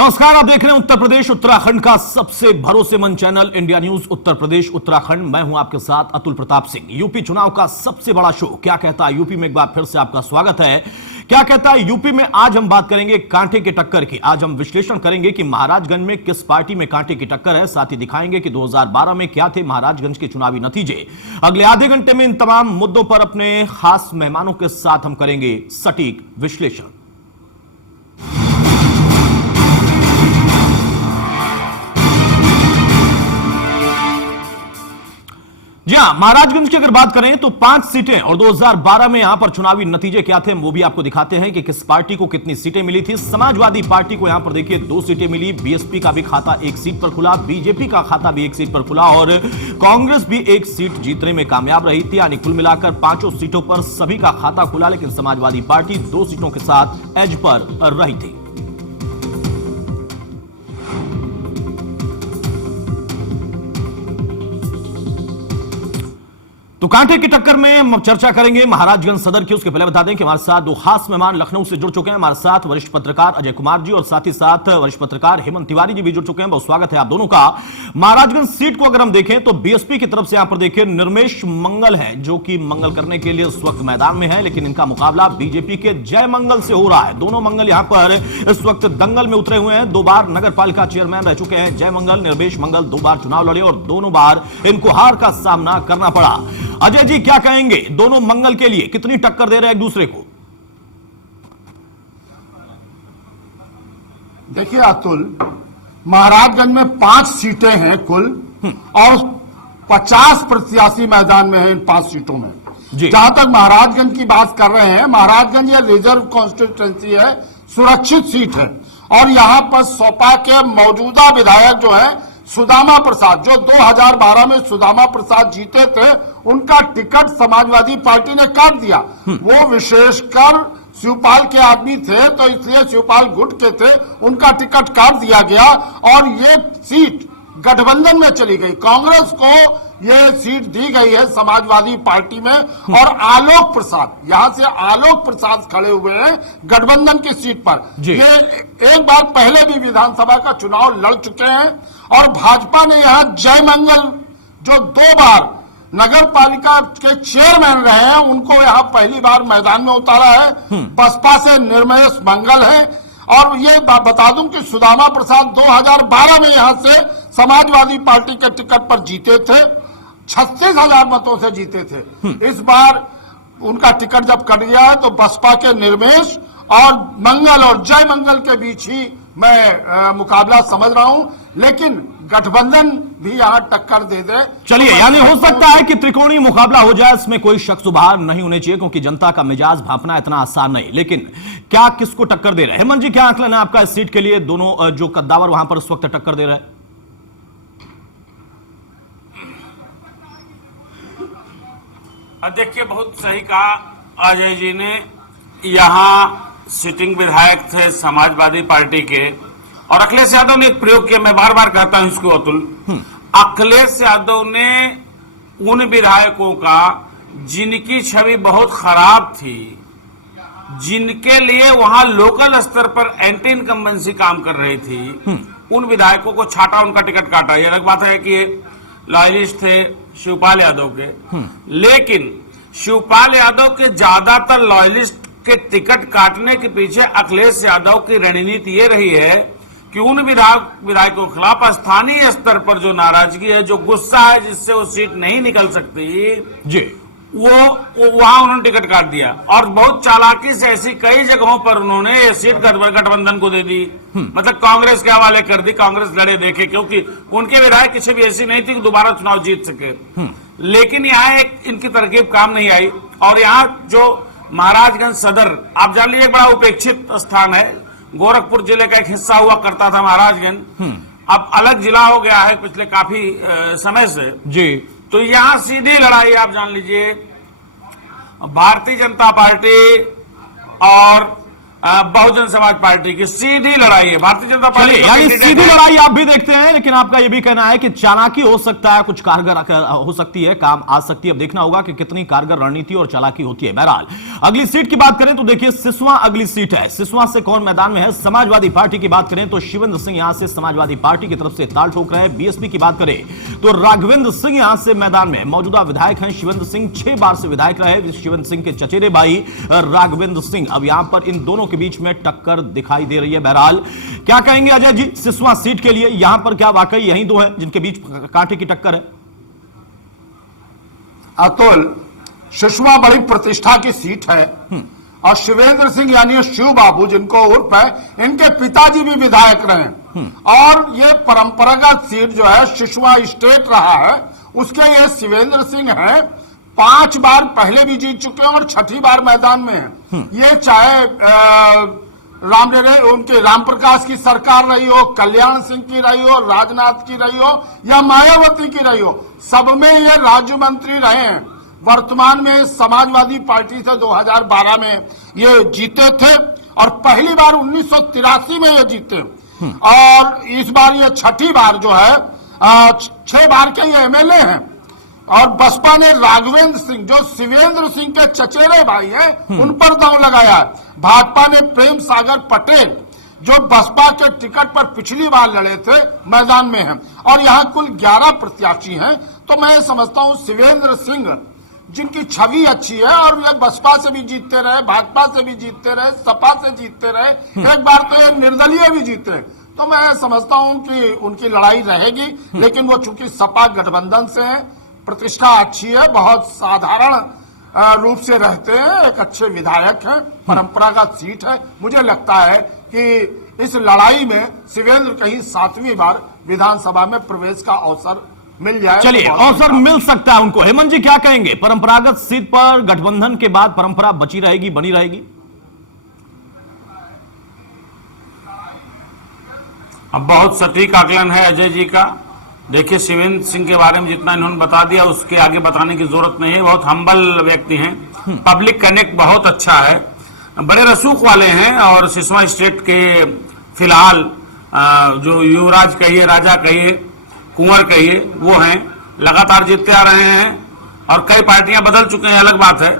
नमस्कार, आप देख रहे हैं उत्तर प्रदेश उत्तराखंड का सबसे भरोसेमंद channel India news Uttar Pradesh Uttarakhand. मैं हूं आपके साथ अतुल प्रताप सिंह। यूपी चुनाव का सबसे बड़ा शो क्या कहता है यूपी में, एक बार फिर से आपका स्वागत है। क्या कहता है यूपी में, आज हम बात करेंगे कांटे की टक्कर की। आज हम विश्लेषण करेंगे कि महाराजगंज में किस पार्टी में कांटे की टक्कर है। साथ ही दिखाएंगे कि 2012 में क्या थे महाराजगंज के चुनावी नतीजे। अगले आधे घंटे में इन तमाम मुद्दों पर अपने खास मेहमानों के साथ हम करेंगे सटीक विश्लेषण। जी हां, महाराजगंज की अगर बात करें तो 5 सीटें और 2012 में यहां पर चुनावी नतीजे क्या थे वो भी आपको दिखाते हैं कि किस पार्टी को कितनी सीटें मिली थी। समाजवादी पार्टी को यहां पर देखिए 2 सीटें मिली, बीएसपी का भी खाता 1 सीट पर खुला, बीजेपी का खाता भी 1 सीट पर खुला और कांग्रेस भी 1 सीट जीतने में कामयाब रही थी। यानी कुल मिलाकर 5 सीटों पर सभी का खाता खुला, लेकिन समाजवादी पार्टी 2 सीटों के साथ एज पर रही थी। तो कांटे की टक्कर में हम चर्चा करेंगे महाराजगंज सदर की। उसके पहले बता दें कि हमारे साथ 2 खास मेहमान लखनऊ से जुड़ चुके हैं। हमारे साथ वरिष्ठ पत्रकार अजय कुमार जी और साथ ही साथ वरिष्ठ पत्रकार हेमंत तिवारी जी भी जुड़ चुके हैं। बहुत स्वागत है आप दोनों का। महाराजगंज सीट को अगर हम देखें तो बीएसपी की तरफ से यहां पर देखिए निर्मेश मंगल है, जो कि मंगल करने के लिए इस वक्त मैदान में है, लेकिन इनका मुकाबला बीजेपी के जय मंगल से हो रहा है। दोनों मंगल यहां पर इस वक्त दंगल में उतरे हुए हैं। 2 बार नगर पालिका चेयरमैन रह चुके हैं जय मंगल। निर्मेश मंगल 2 बार चुनाव लड़े और दोनों बार इनको हार का सामना करना पड़ा। अजय जी क्या कहेंगे, दोनों मंगल के लिए कितनी टक्कर दे रहे हैं एक दूसरे को? देखिए अतुल, महाराजगंज में 5 सीटें हैं कुल और 50 प्रत्याशी मैदान में हैं इन 5 सीटों में। जहां तक महाराजगंज की बात कर रहे हैं, महाराजगंज ये रिजर्व कॉन्स्टिट्यूएंसी है, सुरक्षित सीट है और यहां पर सोपा के मौजूदा विधायक जो है सुदामा प्रसाद, जो 2012 में सुदामा प्रसाद जीते थे, उनका टिकट समाजवादी पार्टी ने काट दिया। वो विशेषकर शिवपाल के आदमी थे तो इसलिए शिवपाल गुट के थे, उनका टिकट काट दिया गया और ये सीट गठबंधन में चली गई। कांग्रेस को ये सीट दी गई है समाजवादी पार्टी में और आलोक प्रसाद, यहां से आलोक प्रसाद खड़े हुए हैं गठबंधन की सीट पर। ये एक बार पहले भी विधानसभा का चुनाव लड़ चुके हैं और भाजपा ने यहां जय मंगल, जो 2 बार नगर पालिका के चेयरमैन रहे हैं, उनको यहां पहली बार मैदान में उतारा है। बसपा से निर्मेश मंगल है और ये बता दूं कि सुदामा प्रसाद 2012 में यहां से समाजवादी पार्टी के टिकट पर जीते थे, 36,000 मतों से जीते थे। इस बार उनका टिकट जब कट गया है तो बसपा के निर्मेश और मंगल और जय मंगल के बीच ही मैं मुकाबला समझ रहा हूं, लेकिन गठबंधन भी यहां टक्कर दे दे। चलिए, यानी हो सकता है कि त्रिकोणीय मुकाबला हो जाए, इसमें कोई शक सुबह नहीं होने चाहिए क्योंकि जनता का मिजाज भांपना इतना आसान नहीं। लेकिन क्या किसको टक्कर दे रहे हैं? हेमंत जी क्या आंकलन है आपका इस सीट के लिए? दोनों जो कद्दावर वहां पर इस वक्त टक्कर दे रहे हैं। देखिए, बहुत सही कहा अजय जी ने। यहाँ सिटिंग विधायक थे समाजवादी पार्टी के और अखिलेश यादव ने एक प्रयोग किया, मैं बार बार कहता हूं इसको अतुल। अखिलेश यादव ने उन विधायकों का जिनकी छवि बहुत खराब थी, जिनके लिए वहां लोकल स्तर पर एंटी इनकम्बेंसी काम कर रही थी, उन विधायकों को छाटा, उनका टिकट काटा। यह अलग बात है कि लॉयलिस्ट थे शिवपाल यादव के, लेकिन शिवपाल यादव के ज्यादातर लॉयलिस्ट के टिकट काटने के पीछे अखिलेश यादव की रणनीति ये रही है कि उन विधायकों के खिलाफ स्थानीय स्तर पर जो नाराजगी है, जो गुस्सा है, जिससे वो सीट नहीं निकल सकती जी, वो वहां उन्होंने टिकट काट दिया और बहुत चालाकी से ऐसी कई जगहों पर उन्होंने ये सीट गठबंधन को दे दी। मतलब कांग्रेस के हवाले कर दी, कांग्रेस लड़े देखे, क्योंकि उनके विधायक की छवि ऐसी नहीं थी कि दोबारा चुनाव जीत सके। लेकिन यहाँ एक इनकी तरकीब काम नहीं आई और यहाँ जो महाराजगंज सदर, आप जान लीजिए, बड़ा उपेक्षित स्थान है। गोरखपुर जिले का एक हिस्सा हुआ करता था महाराजगंज, अब अलग जिला हो गया है पिछले काफी समय से जी। तो यहां सीधी लड़ाई आप जान लीजिए, भारतीय जनता पार्टी और बहुजन समाज पार्टी की सीधी लड़ाई है। भारतीय जनता पार्टी चलिए, यानी सीधी लड़ाई आप भी देखते हैं, लेकिन आपका यह भी कहना है कि चालाकी हो सकता है, कुछ कारगर हो सकती है, काम आ सकती है। अब देखना होगा कि कितनी कारगर रणनीति और चालाकी होती है। बहरहाल अगली सीट की बात करें तो देखिए सिसवा अगली सीट है। सिसवा से कौन मैदान में है? समाजवादी पार्टी की बात करें तो शिवेंद्र सिंह यहां से समाजवादी पार्टी की तरफ से ताल ठोक रहे हैं। बीएसपी की बात करें तो राघवेंद्र सिंह यहां से मैदान में मौजूदा विधायक हैं। शिवेंद्र सिंह 6 बार से विधायक रहे। शिवेंद्र सिंह के चचेरे भाई राघवेंद्र सिंह। अब यहां पर इन दोनों के बीच में टक्कर दिखाई दे रही है। बहरहाल क्या कहेंगे अजय जी, सिसवा सीट के लिए यहां पर क्या वाकई यही दो हैं जिनके बीच कांटे की टक्कर है? अतुल, सिसवा बड़ी प्रतिष्ठा की सीट है और शिवेंद्र सिंह यानी शिव बाबू जिनको उर्फ है, इनके पिताजी भी विधायक रहे और ये परंपरागत सीट जो है सिसवा स्टेट रहा है, उसके ये शिवेंद्र सिंह है 5 बार पहले भी जीत चुके हैं और 6ठी बार मैदान में है। ये चाहे उनके राम प्रकाश की सरकार रही हो, कल्याण सिंह की रही हो, राजनाथ की रही हो या मायावती की रही हो, सब में ये राज्य मंत्री रहे हैं। वर्तमान में समाजवादी पार्टी से 2012 में ये जीते थे और पहली बार 1983 में ये जीते और इस बार ये 6ठी बार जो है 6 बार के ये एमएलए हैं। और बसपा ने राघवेंद्र सिंह जो शिवेंद्र सिंह के चचेरे भाई हैं उन पर दांव लगाया है। भाजपा ने प्रेम सागर पटेल जो बसपा के टिकट पर पिछली बार लड़े थे मैदान में हैं और यहां कुल 11 प्रत्याशी हैं। तो मैं समझता हूं शिवेंद्र सिंह जिनकी छवि अच्छी है और ये बसपा से भी जीतते रहे, भाजपा से भी जीतते रहे, सपा से जीतते रहे, एक बार तो ये निर्दलीय भी जीते, तो मैं समझता हूं कि उनकी लड़ाई रहेगी। लेकिन वो चूंकि सपा गठबंधन से है, प्रतिष्ठा अच्छी है, बहुत साधारण रूप से रहते हैं, एक अच्छे विधायक हैं, परंपरागत सीट है। मुझे लगता है कि इस लड़ाई में शिवेंद्र कहीं 7वीं बार विधानसभा में प्रवेश का अवसर मिल जाए। चलिए, अवसर मिल सकता है उनको। हेमंत जी क्या कहेंगे, परंपरागत सीट पर गठबंधन के बाद परंपरा बची रहेगी, बनी रहेगी? अब बहुत सटीक आकलन है अजय जी का। देखिए, शिवेंद्र सिंह के बारे में जितना इन्होंने बता दिया उसके आगे बताने की जरूरत नहीं है। बहुत हम्बल व्यक्ति हैं, पब्लिक कनेक्ट बहुत अच्छा है, बड़े रसूख वाले हैं और सिसवा स्टेट के फिलहाल जो युवराज कहिए, राजा कहिए, कुंवर कहिए, वो हैं, लगातार जीतते आ रहे हैं और कई पार्टियां बदल चुके हैं, अलग बात है।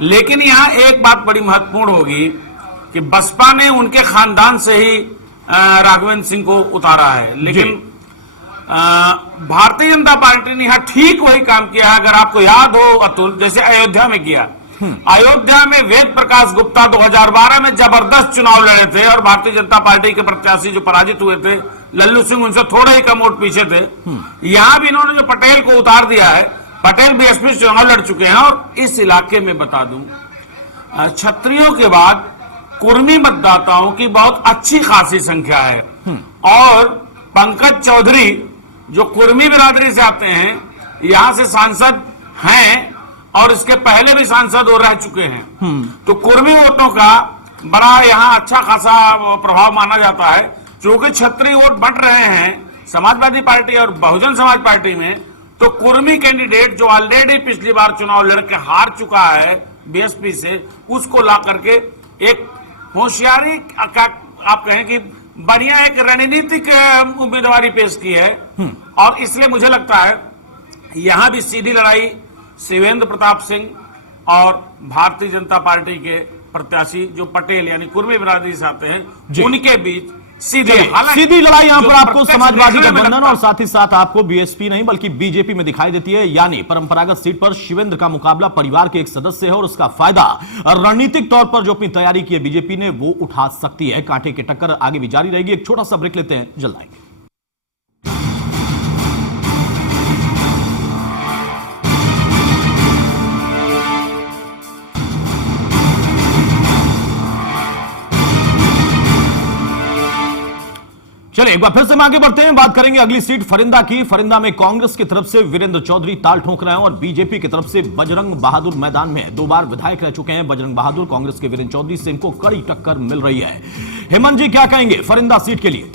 लेकिन यहां एक बात बड़ी महत्वपूर्ण होगी कि बसपा ने उनके खानदान से ही राघवेंद्र सिंह को उतारा है, लेकिन भारतीय जनता पार्टी ने यहां ठीक वही काम किया है। अगर आपको याद हो अतुल, जैसे अयोध्या में किया, अयोध्या में वेद प्रकाश गुप्ता 2012 में जबरदस्त चुनाव लड़े थे और भारतीय जनता पार्टी के प्रत्याशी जो पराजित हुए थे लल्लू सिंह, उनसे थोड़े ही कम वोट पीछे थे। यहां भी इन्होंने जो पटेल को उतार दिया है, पटेल बीएसपी से चुनाव लड़ चुके हैं। और इस इलाके में बता दूं, क्षत्रियों के बाद कुर्मी मतदाताओं की बहुत अच्छी खासी संख्या है और पंकज चौधरी जो कुर्मी बिरादरी से आते हैं, यहां से सांसद हैं और इसके पहले भी सांसद वो रह चुके हैं। तो कुर्मी वोटों का बड़ा यहां अच्छा खासा प्रभाव माना जाता है। चूंकि क्षत्रिय वोट बंट रहे हैं समाजवादी पार्टी और बहुजन समाज पार्टी में, तो कुर्मी कैंडिडेट जो ऑलरेडी पिछली बार चुनाव लड़के हार चुका है बीएसपी से, उसको ला करके एक होशियारी आप कहें कि बढ़िया एक रणनीतिक उम्मीदवारी पेश की है। और इसलिए मुझे लगता है यहां भी सीधी लड़ाई शिवेंद्र प्रताप सिंह और भारतीय जनता पार्टी के प्रत्याशी जो पटेल यानी कुर्मी बिरादरी से आते हैं उनके बीच सीधी लड़ाई यहां पर आपको समाजवादी गठबंधन और साथ ही साथ आपको बीएसपी नहीं बल्कि बीजेपी में दिखाई देती है। यानी परंपरागत सीट पर शिवेंद्र का मुकाबला परिवार के एक सदस्य है और उसका फायदा रणनीतिक तौर पर जो अपनी तैयारी की है बीजेपी ने वो उठा सकती है। कांटे की टक्कर आगे भी जारी रहेगी। एक छोटा सा ब्रेक लेते हैं, जल्द आएंगे। चलिए एक बार फिर से हम आगे बढ़ते हैं, बात करेंगे अगली सीट फरिंदा की। फरिंदा में कांग्रेस की तरफ से वीरेंद्र चौधरी ताल ठोक रहे हैं और बीजेपी की तरफ से बजरंग बहादुर मैदान में 2 बार विधायक रह चुके हैं बजरंग बहादुर। कांग्रेस के वीरेंद्र चौधरी से इनको कड़ी टक्कर मिल रही है। हेमंत जी क्या कहेंगे फरिंदा सीट के लिए?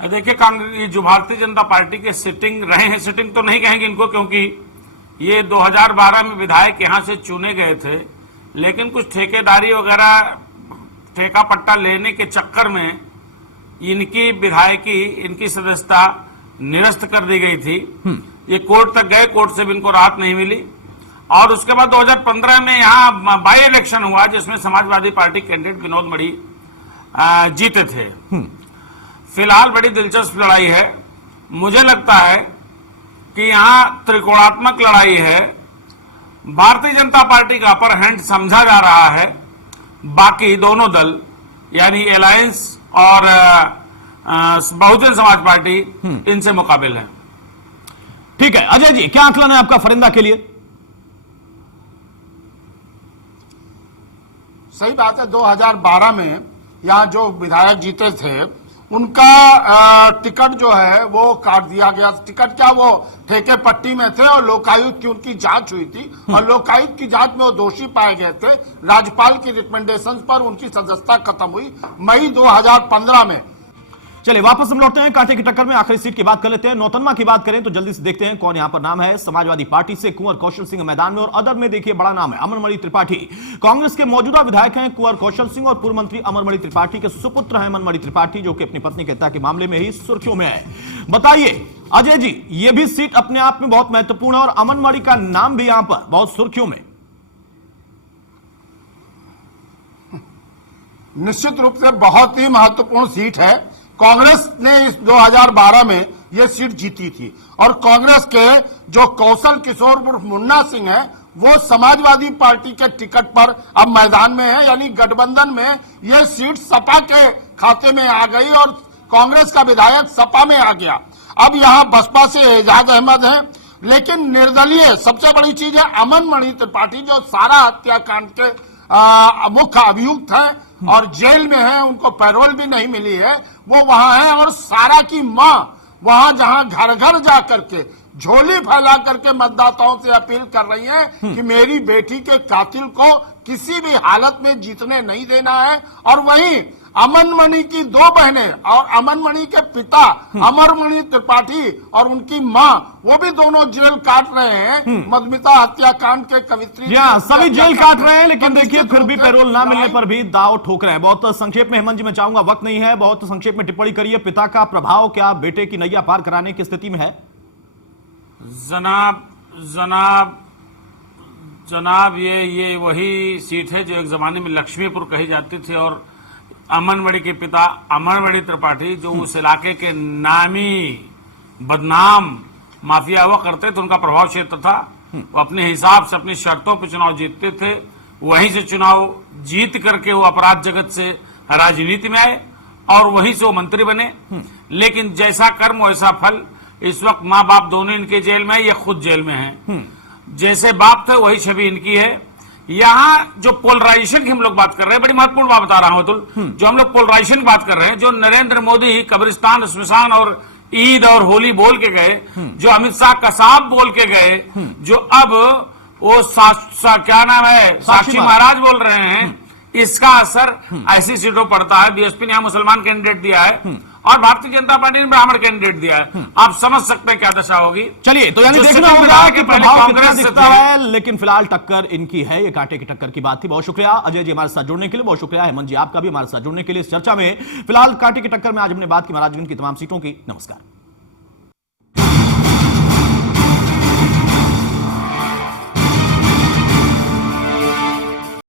देखिए, कांग्रेस जो भारतीय जनता पार्टी के सिटिंग रहे हैं, सिटिंग तो नहीं कहेंगे इनको क्योंकि ये 2012 में विधायक यहां से चुने गए थे, लेकिन कुछ ठेकेदारी वगैरह ठेका पट्टा लेने के चक्कर में इनकी विधायकी, इनकी सदस्यता निरस्त कर दी गई थी। ये कोर्ट तक गए, कोर्ट से भी इनको राहत नहीं मिली। और उसके बाद 2015 में यहाँ बाई इलेक्शन हुआ, जिसमें समाजवादी पार्टी कैंडिडेट विनोद मणि जीते थे। फिलहाल बड़ी दिलचस्प लड़ाई है। मुझे लगता है कि यहाँ त्रिकोणात्मक लड़ाई है। भारतीय जनता पार्टी का अपर हैंड समझा जा रहा है, बाकी दोनों दल यानी अलायंस और बहुजन समाज पार्टी इनसे मुकाबिल है। ठीक है अजय जी, क्या आकलन है आपका फरिंदा के लिए? सही बात है। 2012 में यहाँ जो विधायक जीते थे उनका टिकट जो है वो काट दिया गया। टिकट क्या, वो ठेके पट्टी में थे और लोकायुक्त की उनकी जांच हुई थी और लोकायुक्त की जांच में वो दोषी पाए गए थे। राज्यपाल की रिकमेंडेशन पर उनकी सदस्यता खत्म हुई मई 2015 में। चलिए वापस हम लौटते हैं कांटे की टक्कर में। आखिरी सीट की बात कर लेते हैं। नौतनवा की बात करें तो जल्दी से देखते हैं कौन यहां पर नाम है। समाजवादी पार्टी से कुंवर कौशल सिंह मैदान में, और अदर में देखिए बड़ा नाम है अमरमणि त्रिपाठी। कांग्रेस के मौजूदा विधायक हैं कुंवर कौशल सिंह और पूर्व मंत्री अमरमणि त्रिपाठी के सुपुत्र हैं अमरमणि त्रिपाठी, जो कि अपनी पत्नी की हत्या के मामले में ही सुर्खियों में है। बताइए अजय जी, ये भी सीट अपने आप में बहुत महत्वपूर्ण है और अमरमणि का नाम भी यहां पर बहुत सुर्खियों में। निश्चित रूप से बहुत ही महत्वपूर्ण सीट है। कांग्रेस ने इस 2012 में यह सीट जीती थी और कांग्रेस के जो कौशल किशोर उर्फ मुन्ना सिंह है वो समाजवादी पार्टी के टिकट पर अब मैदान में है, यानी गठबंधन में यह सीट सपा के खाते में आ गई और कांग्रेस का विधायक सपा में आ गया। अब यहां बसपा से एजाज अहमद है, लेकिन निर्दलीय सबसे बड़ी चीज है अमरमणि त्रिपाठी, जो सारा हत्याकांड के मुख्य अभियुक्त हैं और जेल में हैं, उनको पैरोल भी नहीं मिली है, वो वहां है। और सारा की मां वहां जहां घर घर जा करके झोली फैला करके मतदाताओं से अपील कर रही है कि मेरी बेटी के कातिल को किसी भी हालत में जीतने नहीं देना है। और वहीं अमरमणि की दो बहनें और अमरमणि के पिता अमरमणि त्रिपाठी और उनकी मां, वो भी दोनों जेल काट रहे हैं मधुमिता हत्याकांड के कवित्री। सभी जेल काट रहे हैं, लेकिन देखिए फिर भी पैरोल ना मिलने पर भी दाव ठोक रहे हैं। बहुत संक्षेप में हेमंत जी मैं चाहूंगा, वक्त नहीं है, बहुत संक्षेप में टिप्पणी करिए। पिता का प्रभाव क्या बेटे की नैया पार कराने की स्थिति में है? जनाब ये वही सीट है जो एक जमाने में लक्ष्मीपुर कही जाती थी और अमरमणि के पिता अमरमणि त्रिपाठी, जो उस इलाके के नामी बदनाम माफिया हुआ करते थे, उनका प्रभाव क्षेत्र था। वो अपने हिसाब से अपनी शर्तों पर चुनाव जीतते थे, वहीं से चुनाव जीत करके वो अपराध जगत से राजनीति में आए और वहीं से वो मंत्री बने। लेकिन जैसा कर्म वैसा फल। इस वक्त माँ बाप दोनों इनके जेल में है, ये खुद जेल में है। जैसे बाप थे वही छवि इनकी है। यहाँ जो पोलराइजेशन की हम लोग बात कर रहे हैं, बड़ी महत्वपूर्ण बात बता रहा हूं अतुल, जो हम लोग पोलराइजेशन की बात कर रहे हैं, जो नरेंद्र मोदी कब्रिस्तान स्मशान और ईद और होली बोल के गए, जो अमित शाह कसाब बोल के गए, जो अब वो क्या नाम है साक्षी महाराज बोल रहे हैं, इसका असर ऐसी सीटों पड़ता है। बीएसपी ने यहाँ मुसलमान कैंडिडेट दिया है और भारतीय जनता पार्टी ने ब्राह्मण कैंडिडेट दिया है। आप समझ सकते हैं क्या दशा होगी। चलिए तो यानी देखना होगा कि प्रभाव कितना दिखता है, लेकिन फिलहाल टक्कर इनकी है। ये कांटे की टक्कर की बात थी। बहुत शुक्रिया अजय जी हमारे साथ जुड़ने के लिए, बहुत शुक्रिया हेमंत जी आपका भी हमारे साथ जुड़ने के लिए इस चर्चा में। फिलहाल कांटे की टक्कर में आज हमने बात की महाराजगंज की तमाम सीटों की। नमस्कार।